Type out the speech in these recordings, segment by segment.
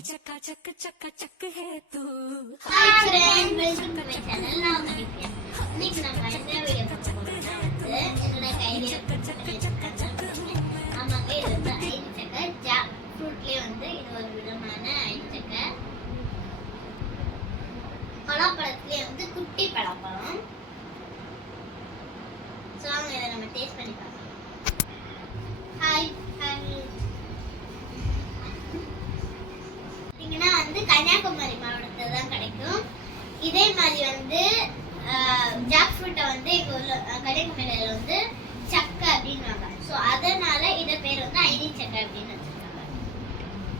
चक्का चक चक्का चक है तू। Hi friends, welcome to my channel. நான் உங்க நித்யா. இன்னைக்கு நம்ம இந்த வீடியோ பார்க்க போறோம்னா என்னோட கையில ஆமாங்க, இது வந்து ஐச்சக்க ஜாக் ஃப்ரூட்லயே வந்து இது ஒரு விதமான ஐச்சக்க. பலாப்பழத்திலே வந்து குட்டி பலாப்பழம். சோ இதை நம்ம டேஸ்ட் பண்ணி பார்க்கலாம். ஹாய் வந்து கன்னியாகுமரி மாவட்டத்துல தான் கிடைக்கும். இதே மாதிரி வந்து ஜாக் ஃப்ரூட்டை வந்து எங்க ஊர்ல கன்னியாகுமரியில வந்து சக்கை அப்படின்னுவாங்க. ஸோ அதனால இதை பேர் வந்து ஐனி சக்கை அப்படின்னு வச்சிருக்காங்க.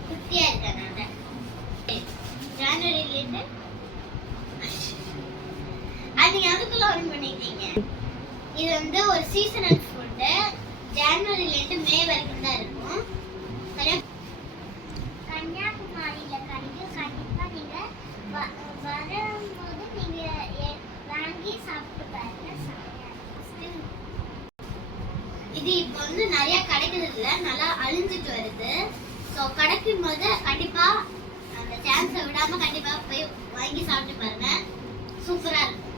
குட்டியா இருக்கனால ஜனவரியிலேருந்து அது எதுக்குள்ள ஆன் பண்ணிட்டீங்க. இது வந்து ஒரு சீசனல் ஃப்ரூட். ஜனவரியிலேருந்து மே வரைக்கும் தான் இருக்கும். கன்னியாகுமரியில கிடைக்கும். கண்டிப்பா நீங்க வரும்போது நீங்க வாங்கி சாப்பிட்டு பாருங்க. இது இப்போ வந்து நிறைய கிடைக்கிறது இல்ல, நல்லா அழிஞ்சிட்டு வருது. ஸோ கிடைக்கும் போது கண்டிப்பா அந்த சான்ஸை விடாம கண்டிப்பா போய் வாங்கி சாப்பிட்டு பாருங்க. சூப்பரா இருக்கும்.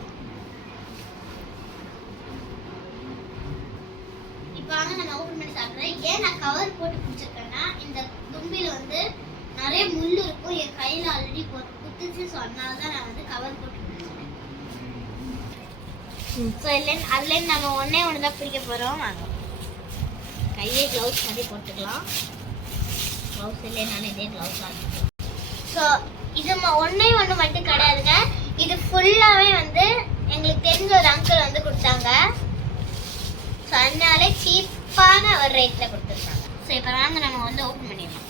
இப்போ வந்து நம்ம ஓபன் பண்ணி சாப்பிடுறேன். ஏன் நான் கவர் போட்டு பிடிச்சிருக்கேன்னா இந்த தும்பில வந்து நிறைய முள் இருக்கும். என் கையில ஆல்ரெடி போட்டு குத்துச்சு. ஸோ அதனால தான் நான் வந்து கவர் போட்டு பிடிச்சிருக்கேன். ஸோ அதுல நம்ம ஒன்னே ஒன்று தான் பிடிக்க போறோம். வாங்க, கையே கிளவுஸ் மாதிரி போட்டுக்கலாம். கிளவுஸ் இல்லைனாலும் இதே கிளவுஸ் ஆகிக்கலாம். ஸோ இது ஒன்னே ஒன்று மட்டும் கிடையாதுங்க. இது ஃபுல்லாவே வந்து எங்களுக்கு தெரிஞ்ச ஒரு அங்கிள் வந்து கொடுத்தாங்க. ஸோ அதனால சீப்பான ஒரு ரேட்ல கொடுத்துருக்காங்க. ஸோ இப்போ வாங்க நம்ம வந்து ஓப்பன் பண்ணிடலாம்.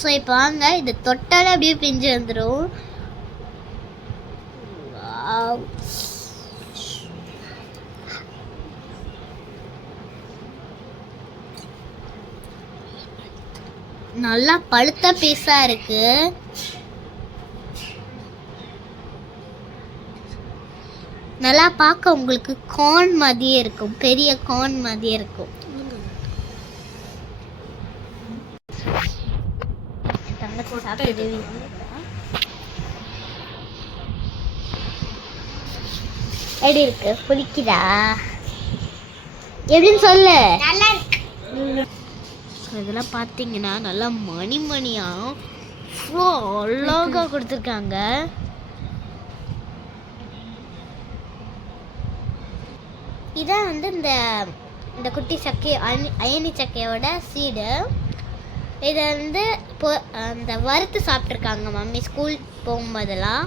ஸோ இப்போ வாங்க, இது தொட்டாலே அப்படியே பிஞ்சு வந்துடும். நல்லா பழுத்த பீஸா இருக்கு. நல்லா பார்க்க உங்களுக்கு கார்ன் மாதிரியே இருக்கும். பெரிய கார்ன் மாதிரியே இருக்கும். எப்படி இருக்கு? பிடிக்குதா? எப்படின்னு சொல்லு. நல்லா இருக்கு. இதெல்லாம் பார்த்தீங்கன்னா நல்லா மணிமணியா அழகா கொடுத்துருக்காங்க. இதான் வந்து இந்த குட்டி சக்கை அயனி சக்கையோட சீடு. இதை வந்து இப்போ அந்த வறுத்து சாப்பிட்ருக்காங்க மம்மி ஸ்கூல் போகும்போதெல்லாம்.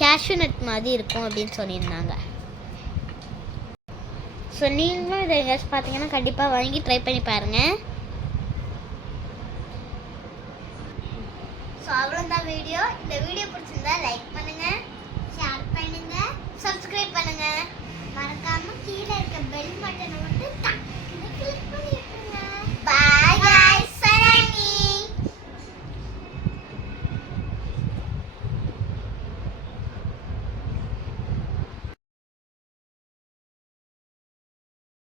கேஷ்யூ நட் மாதிரி இருக்கும் அப்படின்னு சொல்லியிருந்தாங்க. ஸோ நீங்களும் இதை எங்கேயாச்சும் பார்த்தீங்கன்னா கண்டிப்பாக வாங்கி ட்ரை பண்ணி பாருங்கள். ஸோ அவ்வளோதான் வீடியோ. இந்த வீடியோ பிடிச்சிருந்தா லைக் பண்ணுங்கள், ஷேர் பண்ணுங்கள், சப்ஸ்கிரைப் பண்ணுங்கள். மறக்காமல் கீழே இருக்க பெல் பட்டனை வந்து கிளிக் பண்ணி